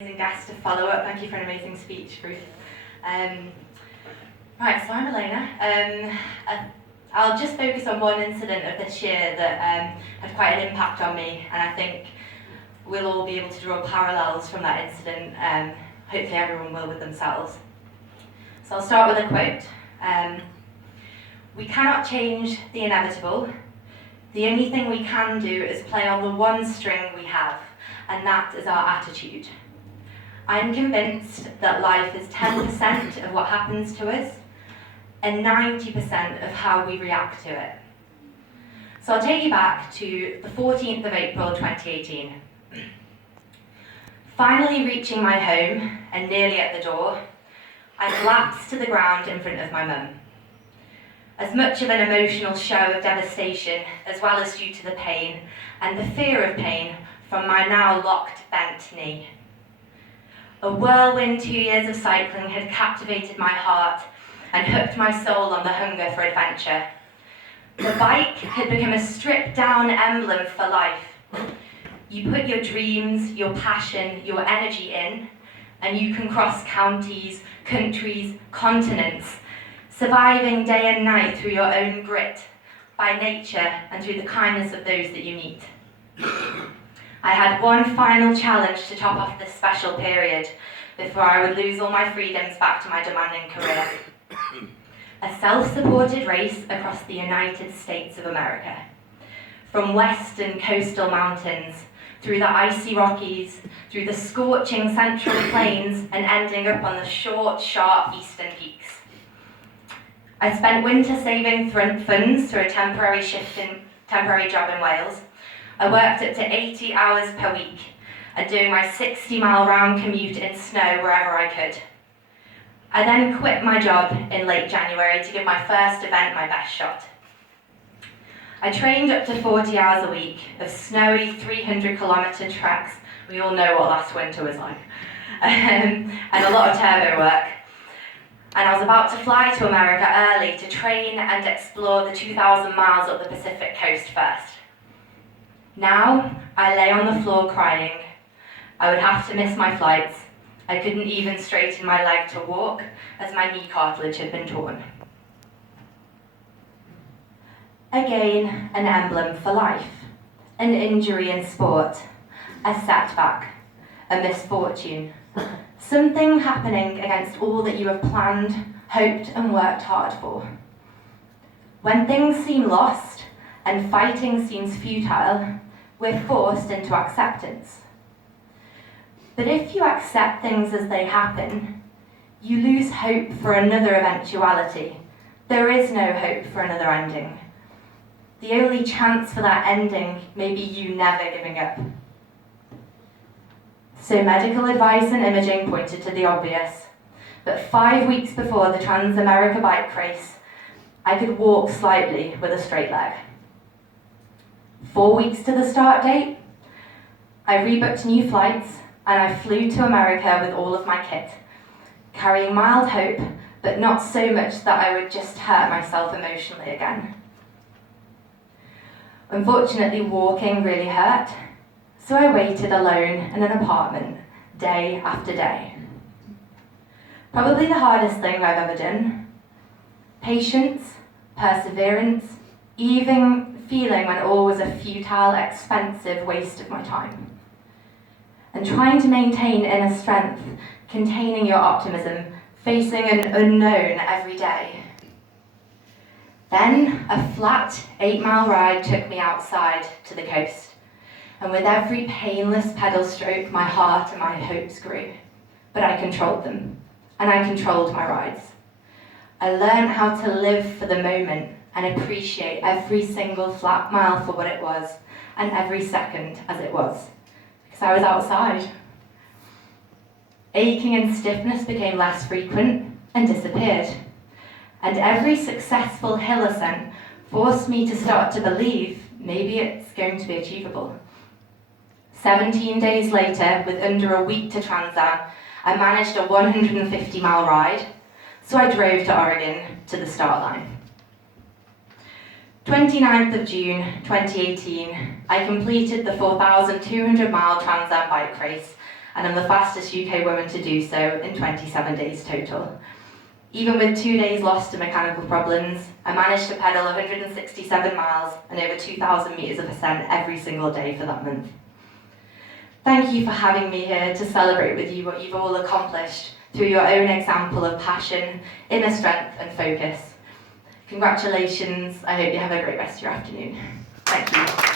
Amazing guest to follow up. Thank you for an amazing speech, Ruth. Right, so I'm Alaina. I'll just focus on one incident of this year that had quite an impact on me, and I think we'll all be able to draw parallels from that incident. Hopefully everyone will with themselves. So I'll start with a quote. We cannot change the inevitable. The only thing we can do is play on the one string we have, and that is our attitude. I'm convinced that life is 10% of what happens to us and 90% of how we react to it. So I'll take you back to the 14th of April 2018. Finally reaching my home and nearly at the door, I collapsed to the ground in front of my mum. As much of an emotional show of devastation as well as due to the pain and the fear of pain from my now locked, bent knee. A whirlwind 2 years of cycling had captivated my heart and hooked my soul on the hunger for adventure. The bike had become a stripped-down emblem for life. You put your dreams, your passion, your energy in, and you can cross counties, countries, continents, surviving day and night through your own grit, by nature and through the kindness of those that you meet. I had one final challenge to top off this special period before I would lose all my freedoms back to my demanding career. A self-supported race across the United States of America. From western coastal mountains, through the icy Rockies, through the scorching central plains, and ending up on the short, sharp eastern peaks. I spent winter saving funds through a temporary job in Wales. I worked up to 80 hours per week and doing my 60-mile round commute in snow wherever I could. I then quit my job in late January to give my first event my best shot. I trained up to 40 hours a week of snowy 300-kilometre treks. We all know what last winter was like. And a lot of turbo work. And I was about to fly to America early to train and explore the 2,000 miles up the Pacific coast first. Now, I lay on the floor crying. I would have to miss my flights. I couldn't even straighten my leg to walk as my knee cartilage had been torn. Again, an emblem for life, an injury in sport, a setback, a misfortune, something happening against all that you have planned, hoped and worked hard for. When things seem lost and fighting seems futile, we're forced into acceptance. But if you accept things as they happen, you lose hope for another eventuality. There is no hope for another ending. The only chance for that ending may be you never giving up. So medical advice and imaging pointed to the obvious. But 5 weeks before the Trans-America bike race, I could walk slightly with a straight leg. 4 weeks to the start date, I rebooked new flights and I flew to America with all of my kit, carrying mild hope, but not so much that I would just hurt myself emotionally again. Unfortunately, walking really hurt, so I waited alone in an apartment, day after day. Probably the hardest thing I've ever done. Patience, perseverance, even feeling when all was a futile, expensive waste of my time. And trying to maintain inner strength, containing your optimism, facing an unknown every day. Then a flat 8-mile ride took me outside to the coast. And with every painless pedal stroke, my heart and my hopes grew. But I controlled them, and I controlled my rides. I learned how to live for the moment and appreciate every single flat mile for what it was, and every second as it was, because I was outside. Aching and stiffness became less frequent and disappeared. And every successful hill ascent forced me to start to believe maybe it's going to be achievable. 17 days later, with under a week to Trans-Am, I managed a 150-mile ride, so I drove to Oregon to the start line. 29th of June 2018, I completed the 4,200-mile Trans-Am bike race and I'm the fastest UK woman to do so in 27 days total. Even with 2 days lost to mechanical problems, I managed to pedal 167 miles and over 2,000 metres of ascent every single day for that month. Thank you for having me here to celebrate with you what you've all accomplished through your own example of passion, inner strength and focus. Congratulations, I hope you have a great rest of your afternoon. Thank you.